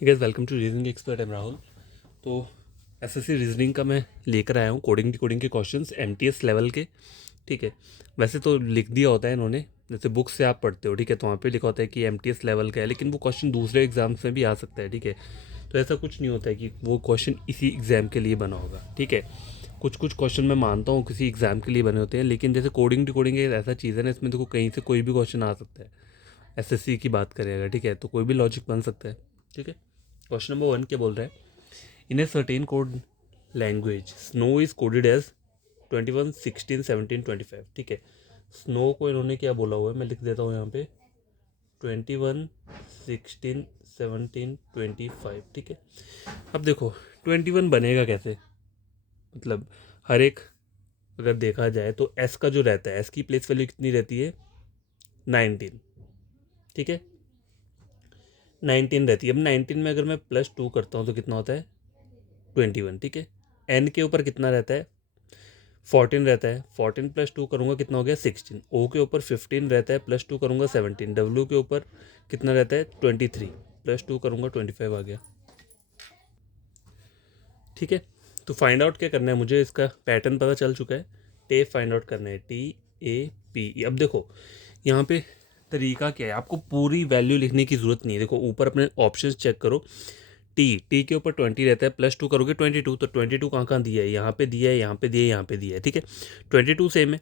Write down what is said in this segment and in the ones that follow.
Guys welcome to reasoning expert. Am Rahul. तो SSC reasoning का मैं लेकर आया हूँ कोडिंग के क्वेश्चंस एमटीएस लेवल के। ठीक है, वैसे तो लिख दिया होता है इन्होंने, जैसे बुक से आप पढ़ते हो, ठीक है, तो वहाँ पे लिखा होता है कि एमटीएस लेवल का है, लेकिन वो क्वेश्चन दूसरे एग्जाम्स में भी आ सकता है। ठीक है, तो ऐसा कुछ नहीं होता है कि वो क्वेश्चन इसी एग्ज़ाम के लिए बना होगा। ठीक है, कुछ कुछ क्वेश्चन मैं मानता हूँ किसी एग्ज़ाम के लिए बने होते हैं, लेकिन जैसे कोडिंग एक ऐसा चीज़ है ना, इसमें देखो कहीं से कोई भी क्वेश्चन आ सकता है। एसएससी की बात करें अगर, ठीक है, तो कोई भी लॉजिक बन सकता है। ठीक है, क्वेश्चन नंबर 1 क्या बोल रहा है? In a certain code language snow is coded as 21 16 17 25। ठीक है, स्नो को इन्होंने क्या बोला हुआ है, मैं लिख देता हूँ यहाँ पे 21 16 17 25। ठीक है, अब देखो 21 बनेगा कैसे, मतलब हर एक, अगर देखा जाए तो एस का जो रहता है, एस की प्लेस वैल्यू कितनी रहती है? 19। ठीक है, 19 रहती है। अब 19 में अगर मैं +2 करता हूँ तो कितना होता है? 21। ठीक है, एन के ऊपर कितना रहता है? 14 रहता है। 14 +2 करूँगा कितना हो गया? 16। ओ के ऊपर 15 रहता है, +2 करूँगा 17। डब्ल्यू के ऊपर कितना रहता है? 23। +2 करूँगा 25 आ गया। ठीक है, तो फाइंड आउट क्या करना है मुझे, इसका पैटर्न पता चल चुका है। टेप फाइंड आउट करना है, TAPE। अब देखो यहाँ पे तरीका क्या है, आपको पूरी वैल्यू लिखने की ज़रूरत नहीं है। देखो ऊपर अपने ऑप्शंस चेक करो। टी के ऊपर 20 रहता है, +2 करोगे 22। तो 22 कहाँ कहाँ दिया है? यहाँ पे दिया है, यहाँ पे दिया है, यहाँ पे दिया है। ठीक है, 22 सेम है।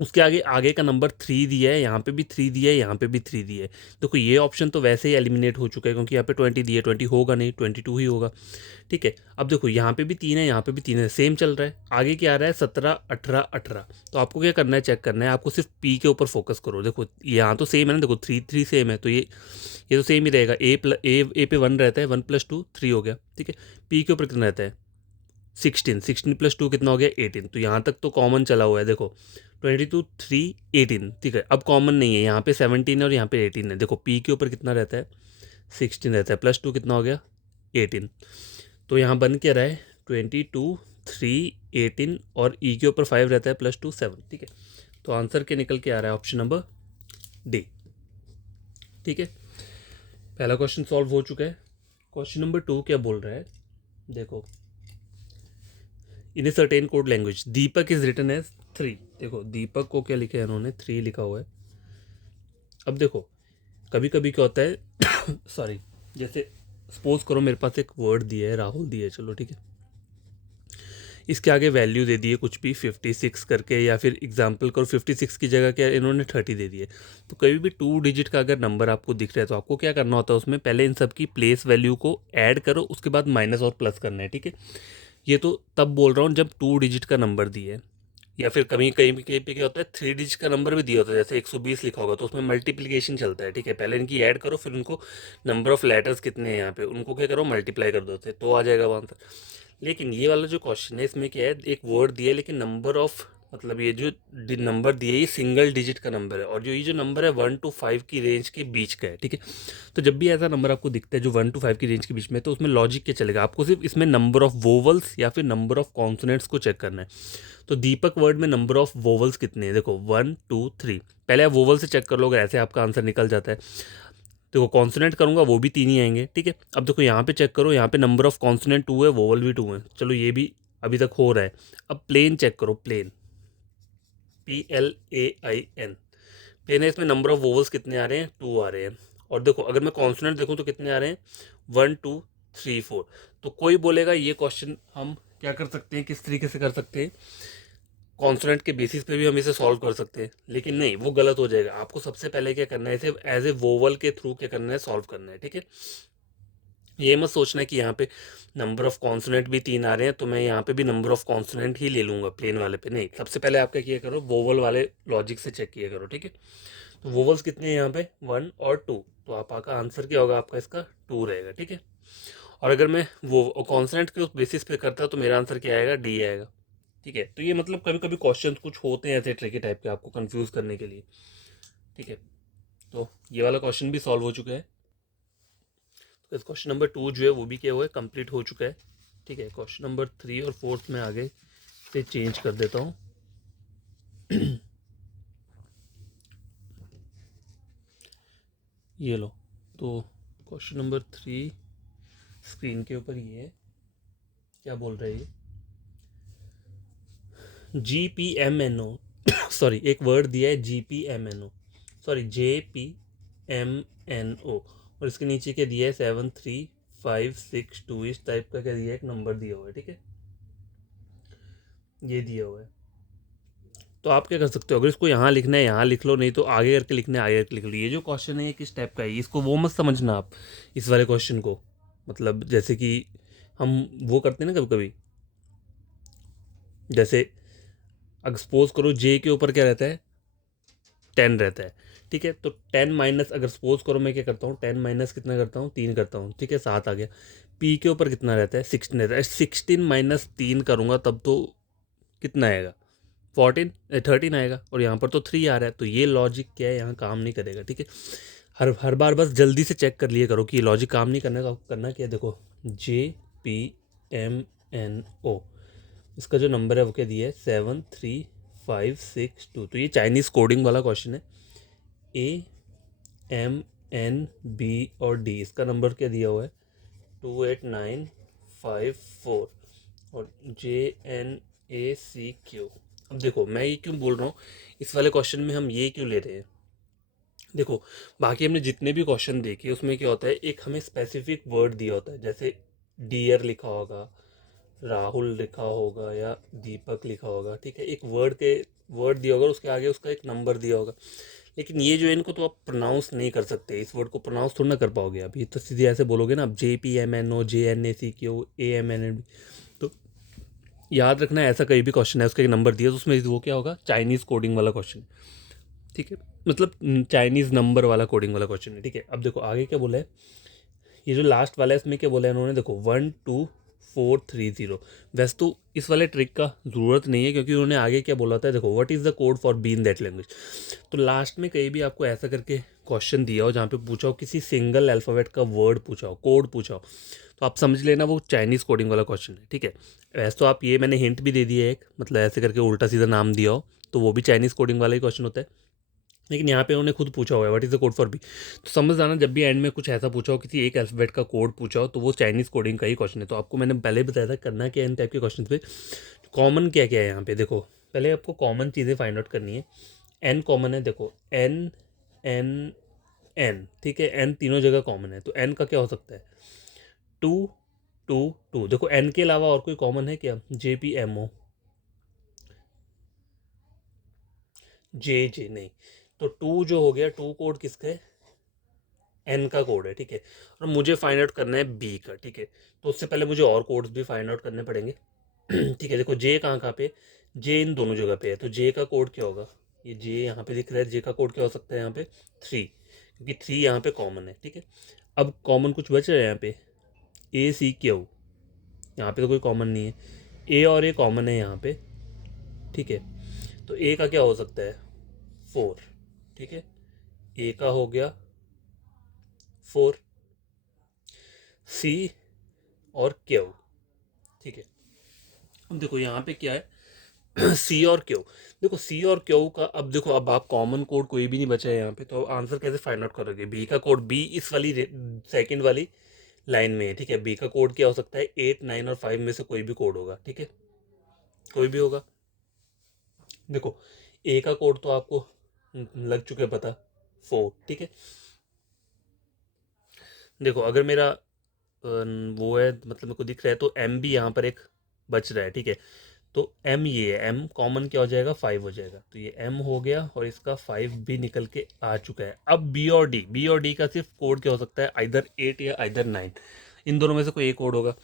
उसके आगे आगे का नंबर 3 दिया है, यहाँ पे भी 3 दिया है, यहाँ पे भी 3 दिया है। देखो ये ऑप्शन तो वैसे ही एलिमिनेट हो चुका है, क्योंकि यहाँ पे 20 दिया है, 20 होगा नहीं, 22 ही होगा। ठीक है, अब देखो यहाँ पे भी 3 है, यहाँ पे भी 3 है, सेम चल रहा है। आगे क्या आ रहा है? 17 18 18। तो आपको क्या करना है, चेक करना है, आपको सिर्फ पी के ऊपर फोकस करो। देखो यहाँ तो सेम है ना, देखो 3 3 सेम है, तो ये तो सेम ही रहेगा। ए पे 1 रहता है, 1 + 2 3 हो गया। ठीक है, पी के ऊपर कितना रहता है? 16। 16 + 2 कितना हो गया? 18। तो यहाँ तक तो कॉमन चला हुआ है, देखो 22 3 18। ठीक है, अब कॉमन नहीं है, यहाँ पे 17 है और यहाँ पे 18 है। देखो पी के ऊपर कितना रहता है? 16 रहता है, +2 कितना हो गया? 18। तो यहाँ बन क्या रहा है? 22 3 18, और ई के ऊपर 5 रहता है, +2 7। ठीक है, तो आंसर क्या निकल के आ रहा है? Option number D. ठीक है, पहला क्वेश्चन सॉल्व हो चुका है। क्वेश्चन नंबर 2 क्या बोल रहा है? देखो, in a certain code language Deepak is written as 3। देखो दीपक को क्या लिखा है इन्होंने? 3 लिखा हुआ है। अब देखो कभी कभी क्या होता है सॉरी, जैसे सपोज करो मेरे पास एक वर्ड दिया है, राहुल दिया है, चलो ठीक है, इसके आगे वैल्यू दे दी है कुछ भी 56 करके, या फिर एग्जाम्पल करो 56 की जगह क्या इन्होंने 30 दे दी है। तो कभी भी 2 डिजिट का अगर नंबर आपको दिख रहा है तो आपको क्या करना होता है, उसमें पहले इन सब की प्लेस वैल्यू को ऐड करो, उसके बाद माइनस और प्लस करना है। ठीक है, ये तो तब बोल रहा हूँ जब 2 डिजिट का नंबर दिए है, या फिर कहीं कहीं कहीं पे क्या होता है 3 डिजिट का नंबर भी दिया होता है, जैसे 120 लिखा होगा तो उसमें मल्टीप्लिकेशन चलता है। ठीक है, पहले इनकी ऐड करो, फिर उनको नंबर ऑफ लेटर्स कितने हैं यहाँ पे उनको क्या करो, मल्टीप्लाई कर दो, तो आ जाएगा आंसर। लेकिन ये वाला जो क्वेश्चन है इसमें क्या है, एक वर्ड दिया है लेकिन नंबर ऑफ, मतलब ये जो नंबर दिया है ये सिंगल डिजिट का नंबर है, और जो ये जो नंबर है 1 to 5 की रेंज के बीच का है। ठीक है, तो जब भी ऐसा नंबर आपको दिखता है जो 1 to 5 की रेंज के बीच में, तो उसमें लॉजिक क्या चलेगा, आपको सिर्फ इसमें नंबर ऑफ वोवल्स या फिर नंबर ऑफ कॉन्सोनेंट्स को चेक करना है। तो दीपक वर्ड में नंबर ऑफ वोवल्स कितने हैं? देखो 1 2 3, पहले आप वोवल से चेक कर लो, अगर ऐसे आपका आंसर निकल जाता है। देखो कॉन्सोनेंट करूंगा वो भी 3 ही आएंगे। ठीक है, अब देखो यहाँ पे चेक करो, यहाँ पे नंबर ऑफ कॉन्सोनेंट 2 है, वोवल भी 2 है, चलो ये भी अभी तक हो रहा है। अब प्लेन चेक करो, प्लेन PLAIN, प्लेन है, इसमें नंबर ऑफ वोवल्स कितने आ रहे हैं? 2 आ रहे हैं। और देखो अगर मैं कॉन्सोनेंट देखूँ तो कितने आ रहे हैं? 1 2 3 4। तो कोई बोलेगा ये क्वेश्चन हम क्या कर सकते हैं, किस तरीके से कर सकते हैं, कॉन्सोनेंट के बेसिस पे भी हम इसे सॉल्व कर सकते हैं, लेकिन नहीं, वो गलत हो जाएगा। आपको सबसे पहले क्या करना है, इसे एज ए वोवल के थ्रू क्या करना है, सॉल्व करना है। ठीक है, ये मत सोचना कि यहाँ पे नंबर ऑफ कॉन्सोनेंट भी 3 आ रहे हैं तो मैं यहाँ पे भी नंबर ऑफ कॉन्सोनेंट ही ले लूंगा प्लेन वाले पे, नहीं, सबसे पहले आपका किया करो वोवल वाले लॉजिक से चेक किया करो। ठीक है, तो वोवल्स कितने हैं यहाँ पे? 1 और 2, तो आपका आंसर क्या होगा? आपका इसका 2 रहेगा। ठीक है, और अगर मैं वो कॉन्सोनेंट के उस बेसिस पे करता तो मेरा आंसर क्या आएगा? डी आएगा। ठीक है, तो ये मतलब कभी कभी क्वेश्चन कुछ होते हैं ऐसे ट्रिकी टाइप के आपको कंफ्यूज करने के लिए। ठीक है, तो ये वाला क्वेश्चन भी सॉल्व हो चुका है। तो इस क्वेश्चन नंबर 2 जो है वो भी क्या हुआ है, कंप्लीट हो चुका है। ठीक है, क्वेश्चन नंबर 3 और 4 में आगे से चेंज कर देता हूँ। ये लो, तो क्वेश्चन नंबर 3 स्क्रीन के ऊपर ये है, क्या बोल रहे हैं GPMNO सॉरी एक वर्ड दिया है GPMNO, सॉरी JPMNO, और इसके नीचे क्या दिया है 73562, इस टाइप का क्या दिया है, एक नंबर दिया हुआ है, ठीक है, ये दिया हुआ है। तो आप क्या कर सकते हो, अगर इसको यहाँ लिखना है यहाँ लिख लो, नहीं तो आगे करके लिखना है आगे करके लिख लो। ये जो क्वेश्चन है ये किस टाइप का है, इसको वो मत समझना आप इस वाले क्वेश्चन को, मतलब जैसे कि हम वो करते हैं ना कभी कभी, जैसे अगर सपोज करो जे के ऊपर क्या रहता है 10 रहता है, ठीक है, तो 10 माइनस, अगर सपोज करो मैं क्या करता हूँ 10 माइनस कितना करता हूँ 3 करता हूँ, ठीक है, 7 आ गया। पी के ऊपर कितना रहता है 16 रहता है, 16 माइनस 3 करूँगा तब तो कितना आएगा 14 13 आएगा, और यहाँ पर तो 3 आ रहा है, तो ये लॉजिक क्या है यहाँ काम नहीं करेगा, ठीक है। हर हर बार बस जल्दी से चेक कर लिया करो कि ये लॉजिक काम नहीं करने का, करना क्या है, देखो JPMNO, इसका जो नंबर है वो क्या दिया है 73562, तो ये चाइनीज़ कोडिंग वाला क्वेश्चन है। AMNB और D, इसका नंबर क्या दिया हुआ है 28954, और JNACQ। अब देखो मैं ये क्यों बोल रहा हूँ, इस वाले क्वेश्चन में हम ये क्यों ले रहे हैं, देखो बाकी हमने जितने भी क्वेश्चन देखे उसमें क्या होता है, एक हमें स्पेसिफिक वर्ड दिया होता है, जैसे डियर लिखा होगा, राहुल लिखा होगा, या दीपक लिखा होगा, ठीक है, एक वर्ड दिया होगा, उसके आगे उसका एक नंबर दिया होगा। लेकिन ये जो है इनको तो आप प्रोनाउंस नहीं कर सकते, इस वर्ड को प्रोनाउंस थोड़ा ना कर पाओगे आप, ये तो सीधे ऐसे बोलोगे ना आप JPMNO JNACQ AMNB। तो याद रखना ऐसा कहीं भी क्वेश्चन है उसका एक नंबर दिया तो उसमें वो क्या होगा चाइनीज़ कोडिंग वाला क्वेश्चन, ठीक है, मतलब चाइनीज़ नंबर वाला कोडिंग वाला क्वेश्चन है, ठीक है। अब देखो आगे क्या बोला है, ये जो लास्ट वाला है इसमें क्या बोला है इन्होंने, देखो 12430। वैसे तो इस वाले ट्रिक का ज़रूरत नहीं है क्योंकि उन्होंने आगे क्या बोला था, देखो what is the code for be in that language. तो लास्ट में कहीं भी आपको ऐसा करके क्वेश्चन दिया हो जहाँ पे पूछा हो किसी सिंगल अल्फ़ाबेट का वर्ड पूछा हो, कोड पूछा हो, तो आप समझ लेना वो चाइनीज़ कोडिंग वाला क्वेश्चन है, ठीक है। वैसे तो आप ये मैंने हिंट भी दे दिया है एक, मतलब ऐसे करके उल्टा सीधा नाम दिया हो तो वो भी चाइनीज़ कोडिंग वाला ही क्वेश्चन होता है, लेकिन यहाँ पे उन्होंने खुद पूछा हुआ है what is the code for B. तो समझ जाना जब भी एंड में कुछ ऐसा पूछा हो किसी एक अल्फ़ाबेट का कोड पूछा हो तो वो चाइनीज़ कोडिंग का ही क्वेश्चन है। तो आपको मैंने पहले बताया था करना क्या है इन टाइप के क्वेश्चन पे, कॉमन क्या क्या है यहाँ पे, देखो पहले आपको कॉमन चीज़ें फाइंड आउट करनी है। एन कॉमन है, देखो एन एन एन, ठीक है, एन तीनों जगह कॉमन है, तो एन का क्या हो सकता है 2 2 2। देखो एन के अलावा और कोई कॉमन है क्या, JPMO जे नहीं, तो 2 जो हो गया 2 कोड किसका है, एन का कोड है, ठीक है, और मुझे फाइंड आउट करना है बी का, ठीक है, तो उससे पहले मुझे और कोड्स भी फाइंड आउट करने पड़ेंगे। ठीक है, देखो जे कहाँ कहाँ पे, जे इन दोनों जगह पे है, तो जे का कोड क्या होगा, ये जे यहाँ पे दिख रहा है, जे का कोड क्या हो सकता है यहाँ पे 3, क्योंकि 3 यहाँ पे कॉमन है, ठीक है। अब कॉमन कुछ बच रहा है यहाँ पे ACQ, यहाँ पे तो कोई कॉमन नहीं है, ए और ए कॉमन है यहाँ पे, ठीक है, तो ए का क्या हो सकता है 4, ठीक है, ए का हो गया 4, सी और क्यू, ठीक है। अब देखो यहाँ पे क्या है सी और क्यू, देखो सी और क्यू का, अब देखो अब आप कॉमन कोड कोई भी नहीं बचा है यहाँ पे, तो आंसर कैसे फाइंड आउट करोगे, बी का कोड, बी इस वाली सेकंड वाली लाइन में है, ठीक है, बी का कोड क्या हो सकता है 8 9 और 5 में से कोई भी कोड होगा, ठीक है, कोई भी होगा। देखो ए का कोड तो आपको लग चुका है पता 4, ठीक है। देखो अगर मेरा वो है, मतलब मेरे को दिख रहा है, तो एम भी यहाँ पर एक बच रहा है, ठीक है, तो एम, ये है एम, कॉमन क्या हो जाएगा 5 हो जाएगा, तो ये एम हो गया और इसका 5 भी निकल के आ चुका है। अब बी और डी का सिर्फ कोड क्या हो सकता है, आइदर 8 या आइदर 9, इन दोनों में से कोई एक कोड होगा।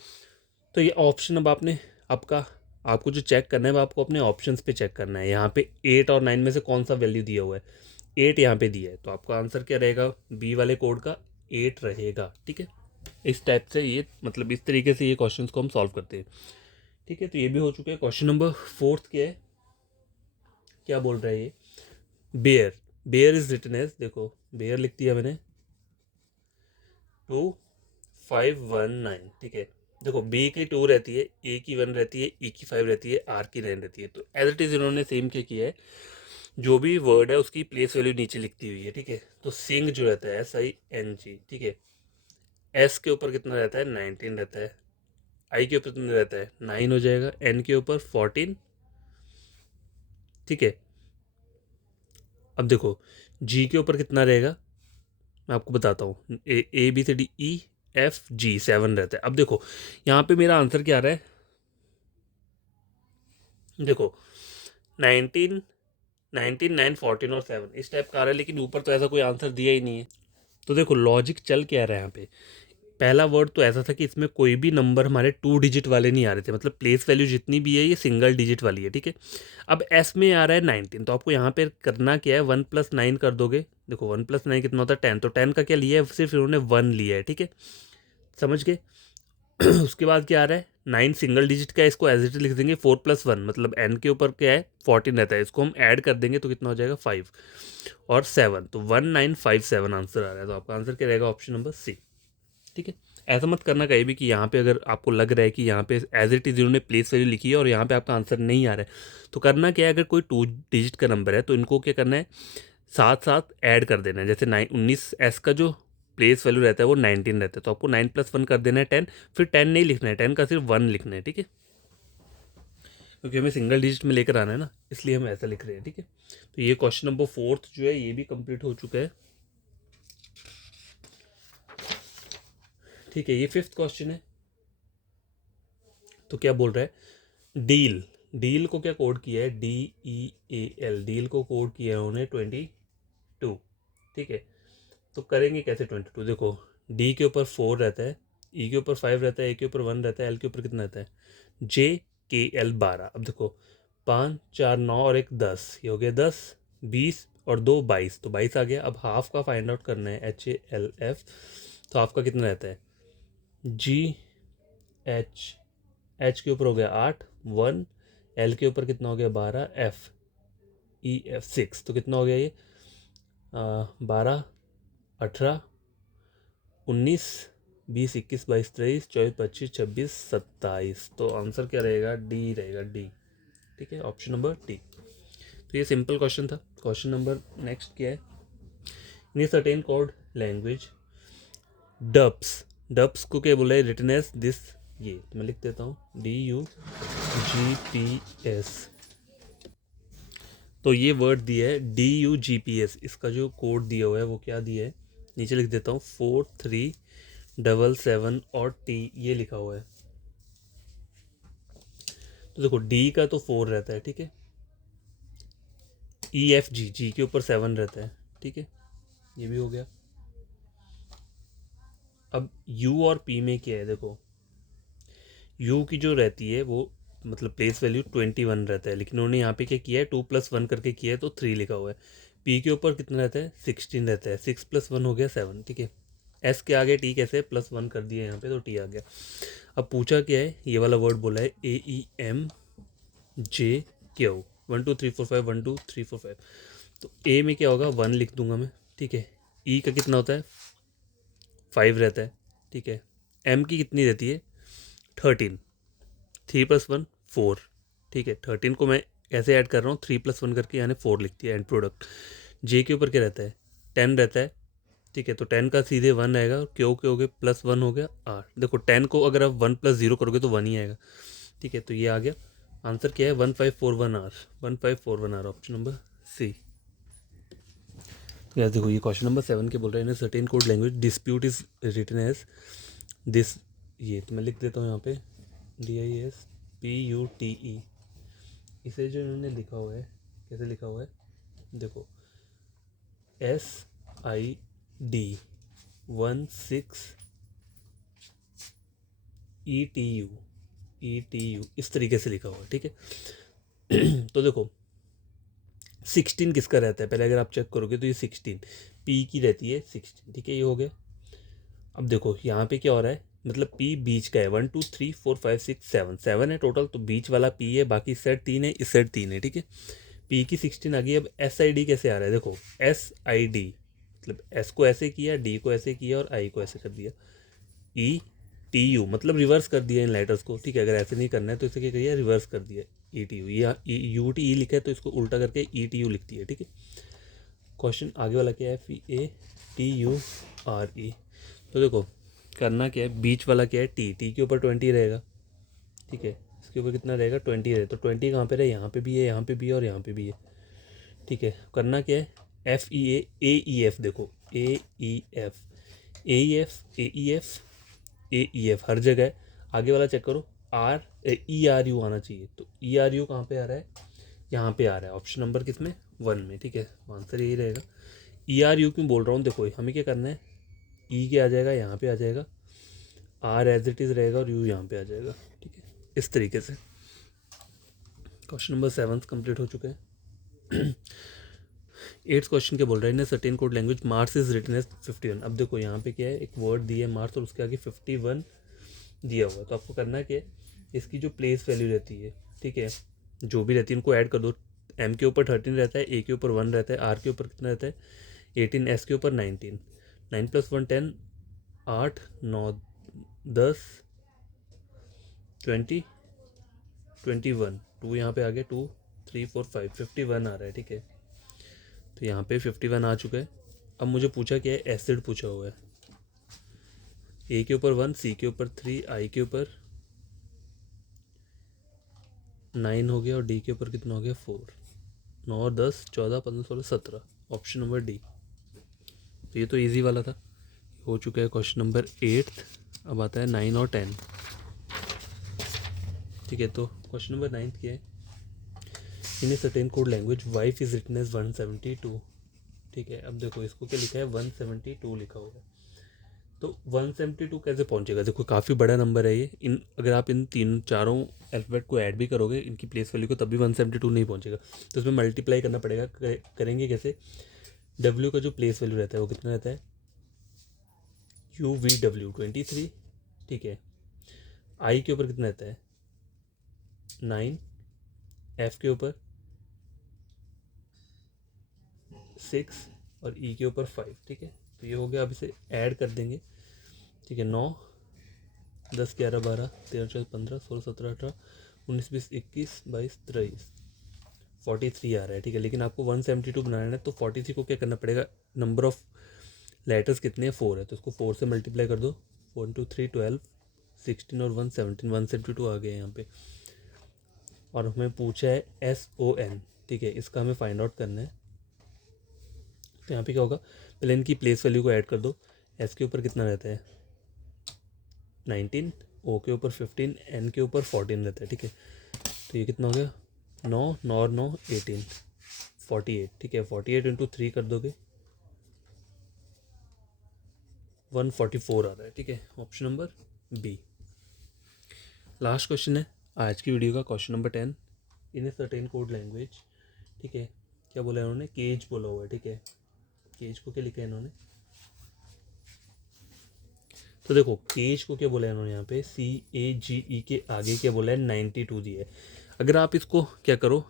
तो ये ऑप्शन अब आपने आपका, आपको जो चेक करना है वो आपको अपने ऑप्शंस पे चेक करना है, यहाँ पे 8 और 9 में से कौन सा वैल्यू दिया हुआ है, 8 यहाँ पे दिया है, तो आपका आंसर क्या रहेगा बी वाले कोड का 8 रहेगा, ठीक है। इस टाइप से ये, मतलब इस तरीके से ये क्वेश्चंस को हम सॉल्व करते हैं, ठीक है। तो ये भी हो चुका है। क्वेश्चन नंबर 4 क्या है, क्या बोल रहा है ये, bear, bear is written as, देखो बेयर लिख दिया मैंने 2519, ठीक है। देखो बी की 2 रहती है, ए की 1 रहती है, ई की 5 रहती है, आर की 9 रहती है, तो एज इट इज़ इन्होंने सेम क्या किया है, जो भी वर्ड है उसकी प्लेस वैल्यू नीचे लिखती हुई है, ठीक है। तो सिंग जो रहता है SING, ठीक है, एस के ऊपर कितना रहता है 19 रहता है, आई के ऊपर कितना रहता है 9 हो जाएगा, एन के ऊपर 14, ठीक है। अब देखो जी के ऊपर कितना रहेगा, मैं आपको बताता हूँ, A B C D E F G 7 रहता है। अब देखो यहाँ पे मेरा आंसर क्या आ रहा है, देखो 19 19 9 14 और 7 इस टाइप का आ रहा है, लेकिन ऊपर तो ऐसा कोई आंसर दिया ही नहीं है। तो देखो लॉजिक चल क्या रहा है यहाँ पे, पहला वर्ड तो ऐसा था कि इसमें कोई भी नंबर हमारे 2 डिजिट वाले नहीं आ रहे थे, मतलब प्लेस वैल्यू जितनी भी है ये सिंगल डिजिट वाली है, ठीक है। अब एस में आ रहा है 19, तो आपको यहाँ पे करना क्या है, 1 + 9 कर दोगे। देखो 1 + 9 कितना होता है 10, तो 10 का क्या लिया है, सिर्फ इन्होंने 1 लिया है, ठीक है, समझ गए। उसके बाद क्या आ रहा है 9 सिंगल डिजिट का है, इसको एज इट लिख देंगे 4 + 1, मतलब एन के ऊपर क्या है 14 रहता है, इसको हम ऐड कर देंगे तो कितना हो जाएगा 5 और 7, तो 1957 आंसर आ रहा है। तो आपका आंसर क्या रहेगा, ऑप्शन नंबर सी, ठीक है। ऐसा मत करना कहीं भी कि यहाँ पे अगर आपको लग रहा है कि यहाँ पे एज इट इज़ इन्होंने प्लेस वैल्यू लिखी है और यहाँ पे आपका आंसर नहीं आ रहा है, तो करना क्या है, अगर कोई 2 डिजिट का नंबर है तो इनको क्या करना है, साथ साथ ऐड कर देना है। जैसे 19 एस का जो प्लेस वैल्यू रहता है वो 19 रहता है, तो आपको 9 + 1 कर देना है 10, फिर 10 नहीं लिखना है, 10 का सिर्फ 1 लिखना है, ठीक है, क्योंकि हमें सिंगल डिजिट में लेकर आना है ना, इसलिए हम ऐसा लिख रहे हैं, ठीक है। तो ये क्वेश्चन नंबर 4 जो है ये भी कंप्लीट हो चुका है, ठीक है। ये 5th क्वेश्चन है, तो क्या बोल रहा है, डील, डील को क्या कोड किया है, DEAL, डील को कोड किया है उन्होंने 22, ठीक है। तो करेंगे कैसे 22, देखो डी के ऊपर 4 रहता है, ई के ऊपर 5 रहता है, ए के ऊपर 1 रहता है, एल के ऊपर कितना रहता है, JKL 12। अब देखो 5 4 9 और 1 10, ये हो गया 10, 20 और 2 22, तो 22 आ गया। अब हाफ का फाइंड आउट करना है, HALF, तो हाफ का कितना रहता है, GH, एच के ऊपर हो गया 8 1, एल के ऊपर कितना हो गया 12, EF 6, तो कितना हो गया ये 12 18 19 20 21 22 23 24 25 26 27, तो आंसर क्या रहेगा, डी रहेगा, डी, ठीक है, ऑप्शन नंबर डी। तो ये सिंपल क्वेश्चन था। क्वेश्चन नंबर नेक्स्ट क्या है, in a certain code language dubs, dubs को क्या बोला है, रिटन एज दिस, ये तो मैं लिख देता हूँ DUGPS, तो ये वर्ड दिया है DUGPS, इसका जो कोड दिया हुआ है वो क्या दिया है, नीचे लिख देता हूँ 4377 और T ये लिखा हुआ है। तो देखो D का तो 4 रहता है, ठीक है, EFG, जी के ऊपर 7 रहता है, ठीक है, ये भी हो गया। अब U और P में क्या है, देखो U की जो रहती है वो मतलब प्लेस वैल्यू 21 रहता है, लेकिन उन्होंने यहाँ पे क्या किया है 2 + 1 करके किया है, तो 3 लिखा हुआ है। P के ऊपर कितना रहता है 16 रहता है, 6 + 1 हो गया 7, ठीक है। S के आगे T कैसे +1 कर दिया यहाँ पे, तो T आ गया। अब पूछा क्या है, ये वाला वर्ड बोला है AEMJQ, 1 2 3 4 5, 1 2 3 4 5, तो A में क्या होगा 1 लिख दूंगा मैं, ठीक है। E का कितना होता है 5 रहता है, ठीक है। M की कितनी रहती है 13, 3 + 1 4, ठीक है। 13 को मैं कैसे ऐड कर रहा हूँ 3 + 1 करके, यानी 4 लिख दिया एंड प्रोडक्ट। जे के ऊपर क्या रहता है 10 रहता है, ठीक है, तो 10 का सीधे 1 आएगा, और क्यों के हो गए +1 हो गया आर, देखो 10 को अगर आप 1 + 0 करोगे तो 1 ही आएगा, ठीक है। तो ये आ गया आंसर, क्या है 1541 R, 1541 R, option number C. यार देखो ये क्वेश्चन नंबर 7 के बोल रहे हैं, certain code language dispute is written as this, ये तो मैं लिख देता हूँ यहाँ पे DISPUTE, इसे जो इन्होंने लिखा हुआ है कैसे लिखा हुआ है, देखो SID16ETU इस तरीके से लिखा हुआ है, ठीक है। तो देखो 16 किसका रहता है, पहले अगर आप चेक करोगे तो ये 16 P की रहती है 16, ठीक है, ये हो गया। अब देखो यहाँ पे क्या हो रहा है, मतलब P बीच का है, 1 2 3 4 5 6 7 7 है टोटल, तो बीच वाला P है, बाकी इस साइड 3 है, इस साइड 3 है, ठीक है। P की 16 आ गई। अब SID कैसे आ रहा है, देखो SID मतलब S को ऐसे किया, D को ऐसे किया और I को ऐसे कर दिया, ETU मतलब रिवर्स कर दिया इन लेटर्स को, ठीक है। अगर ऐसे नहीं करना है तो इसे क्या करिए, रिवर्स कर दिया ETU, या UTE लिखा है तो इसको उल्टा करके ETU लिख दिया, ठीक है। क्वेश्चन आगे वाला क्या है, FATURE, तो देखो करना क्या है, बीच वाला क्या है, टी के ऊपर 20 रहेगा, ठीक है, इसके ऊपर कितना रहेगा, 20 रहे, तो 20 कहाँ पे रहे, यहाँ पे भी है, यहाँ पे भी है और यहाँ पे भी है, ठीक है। करना क्या है, एफ ई ई एफ, देखो ए ई एफ, ए ई एफ, ए ई एफ, ए ई एफ हर जगह है। आगे वाला चेक करो, आर ई आर यू आना चाहिए, तो ई आर यू कहाँ पे आ रहा है, यहाँ पे आ रहा है, ऑप्शन नंबर किसमें, 1 में, ठीक है, आंसर यही रहेगा। ई आर यू क्यों बोल रहा हूँ, देखो हमें क्या करना है, ई क्या आ जाएगा, यहाँ पे आ जाएगा, आर एज इट इज़ रहेगा और यू यहाँ पे आ जाएगा, ठीक है, इस तरीके से। क्वेश्चन नंबर 7 कंप्लीट हो चुका है। 8th क्वेश्चन क्या बोल रहा है, in certain code language Mars is written as 51। अब देखो यहाँ पे क्या है, एक वर्ड दिया है मार्स और उसके आगे 51 दिया हुआ है, तो आपको करना क्या है, इसकी जो प्लेस वैल्यू रहती है, ठीक है, जो भी रहती है उनको ऐड कर दो। एम के ऊपर 13 रहता है, ए के ऊपर 1 रहता है, आर के ऊपर कितना रहता है 18, एस के ऊपर 19, 9 + 1 10, 8 9 10 20 21, 2 यहाँ पे आ गया, 2 3 4 5 51 आ रहा है, ठीक है, तो यहाँ पे 51 आ चुका है। अब मुझे पूछा क्या है, एसिड पूछा हुआ है, ए के ऊपर 1, सी के ऊपर 3, आई के ऊपर 9 हो गया और डी के ऊपर कितना हो गया 4, 9 10 14 15 16 17, ऑप्शन नंबर डी। तो ये तो इजी वाला था, हो चुका है क्वेश्चन नंबर 8। अब आता है 9 और 10, ठीक है, तो क्वेश्चन नंबर 9 क्या है, in a certain code language wife is written as 172, ठीक है। अब देखो इसको क्या लिखा है, 172 लिखा हुआ है, तो 172 कैसे पहुंचेगा, देखो काफ़ी बड़ा नंबर है ये, इन अगर आप इन तीन चारों अल्फ़ाबेट को ऐड भी करोगे इनकी प्लेस वैल्यू को, तब भी 172 नहीं पहुंचेगा, तो इसमें मल्टीप्लाई करना पड़ेगा। करेंगे कैसे, डब्ल्यू का जो प्लेस वैल्यू रहता है वो कितना रहता है, UVW 23, ठीक है, आई के ऊपर कितना रहता है 9, एफ के ऊपर 6 और ई के ऊपर 5, ठीक है, तो ये हो गया। अब इसे ऐड कर देंगे, ठीक है, 9 10 11 12 13 14 15 16 17 18 19 20 21 22 23 43 आ रहा है, ठीक है, लेकिन आपको 172 बनाना है, तो 43 को क्या करना पड़ेगा, नंबर ऑफ लेटर्स कितने हैं 4 है, तो इसको 4 से मल्टीप्लाई कर दो, 1 2 3 12 16 और 1 17, 172 आ गया यहाँ पे। और हमें पूछा है SON, ठीक है, इसका हमें फाइंड आउट करना है, तो यहाँ पे क्या होगा, पहले इनकी प्लेस वैल्यू को ऐड कर दो, एस के ऊपर कितना रहता है 19, ओ के ऊपर 15, एन के ऊपर 14 रहता है, ठीक है, तो ये कितना हो गया 9 9 और 9 18 48, ठीक है, 48 इंटू 3 कर दोगे 144 आ रहा है, ठीक है, option number B. Last question है आज की वीडियो का, question number 10, in a certain code language, ठीक है, क्या बोला है उन्होंने, केज बोला हुआ है, ठीक है, केज को क्या लिखा है इन्होंने, तो देखो केज को क्या बोला है इन्होंने, यहाँ पे CAGE के आगे क्या बोला है 92 दिया है। अगर आप इसको क्या करो,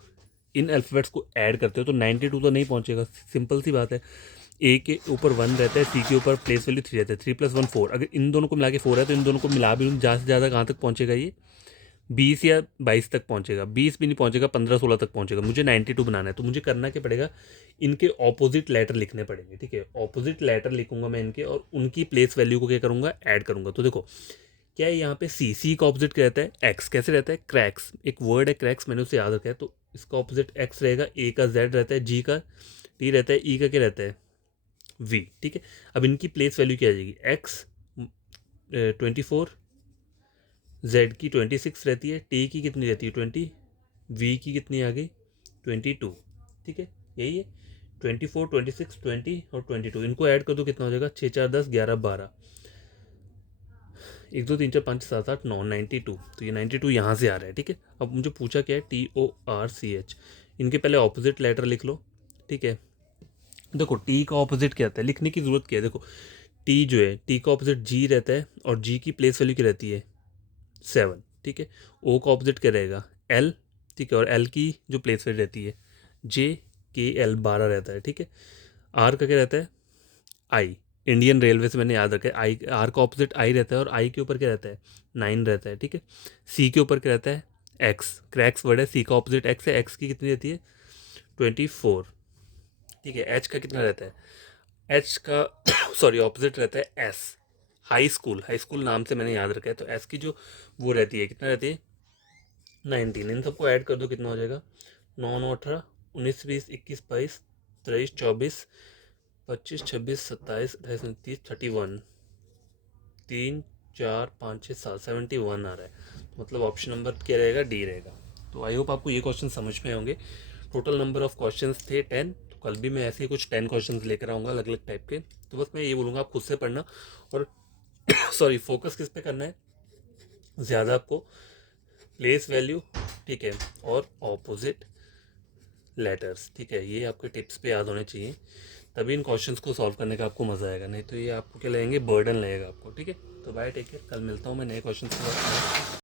इन अल्फ़ाबेट्स को ऐड करते हो तो 92 तो नहीं पहुंचेगा, सिंपल सी बात है, ए के ऊपर 1 रहता है, सी के ऊपर प्लेस वैल्यू 3 रहता है, 3 + 1 4, अगर इन दोनों को मिला के 4 है तो इन दोनों को मिला भी ज़्यादा से ज़्यादा कहाँ तक पहुँचेगा, ये 20 या 22 तक पहुँचेगा, 20 भी नहीं पहुँचेगा, 15 16 तक पहुँचेगा। मुझे 92 बनाना है, तो मुझे करना क्या पड़ेगा, इनके ऑपोजिट लेटर लिखने पड़ेंगे, ठीक है, ऑपोजिट लेटर लिखूंगा मैं इनके, और उनकी प्लेस वैल्यू को क्या करूँगा, ऐड करूँगा। तो देखो क्या है, यहाँ पे सी का ऑपोजिट क्या रहता है, एक्स, कैसे रहता है, क्रैक्स, एक वर्ड है क्रैक्स, मैंने उसे याद रखा है, तो इसका ऑपोजिट एक्स रहेगा, ए का जेड रहता है, जी का टी रहता है, ई का क्या रहता है वी, ठीक है। अब इनकी प्लेस वैल्यू क्या आ जाएगी, एक्स 24, जेड की 26 रहती है, टी की कितनी रहती है 20, वी की कितनी आ गई 22, ठीक है, यही है 24 26 20 और 22, इनको ऐड कर दो कितना हो जाएगा 6 4 10 11 12, 1 2 3 4 5 7 8 9 92, तो ये 92 यहाँ से आ रहा है, ठीक है। अब मुझे पूछा क्या है, TORCH, इनके पहले ऑपोजिट लेटर लिख लो, ठीक है। देखो टी का ऑपोजिट क्या आता है, लिखने की ज़रूरत क्या है, देखो टी जो है, टी का ऑपोजिट जी रहता है, और जी की प्लेस वैल्यू क्या रहती है 7, ठीक है। ओ का ऑपोजिट क्या रहेगा एल, ठीक है, और एल की जो प्लेस वैल्यू रहती है JKL 12 रहता है, ठीक है। आर का क्या रहता है आई, इंडियन रेलवे से मैंने याद रखा है, आई आर का ऑपोजिट आई रहता है, और आई के ऊपर क्या रहता है 9 रहता है, ठीक है। सी के ऊपर क्या रहता है एक्स, क्रैक्स वर्ड है, सी का ऑपोजिट एक्स है, एक्स की कितनी रहती है 24, ठीक है। एच का कितना रहता है, एच का सॉरी ऑपोजिट रहता है एस, हाई स्कूल नाम से मैंने याद रखा है। तो एस की जो वो रहती है, कितना रहती है 19, इन सबको ऐड कर दो कितना हो जाएगा 9 9 18 19 20 21 22 23 24 25 26 27 28 29 31 3 4 5 6 7 71 आ रहा है। तो मतलब ऑप्शन नंबर क्या रहेगा, डी रहेगा। तो आई होप आपको ये क्वेश्चन समझ में होंगे। टोटल नंबर ऑफ क्वेश्चंस थे 10। तो कल भी मैं ऐसे ही कुछ 10 क्वेश्चंस लेकर आऊँगा अलग अलग टाइप के। तो बस मैं ये बोलूँगा आप खुद से पढ़ना, और सॉरी फोकस किस पे करना है ज़्यादा आपको, प्लेस वैल्यू, ठीक है, और ऑपोजिट लेटर्स, ठीक है, ये आपके टिप्स पे याद होने चाहिए। तभी इन क्वेश्चंस को सॉल्व करने का आपको मज़ा आएगा, नहीं तो ये आपको क्या लगेंगे, बर्डन लगेगा आपको। ठीक है, तो बाय, टेक केयर, कल मिलता हूँ मैं नए क्वेश्चन के साथ।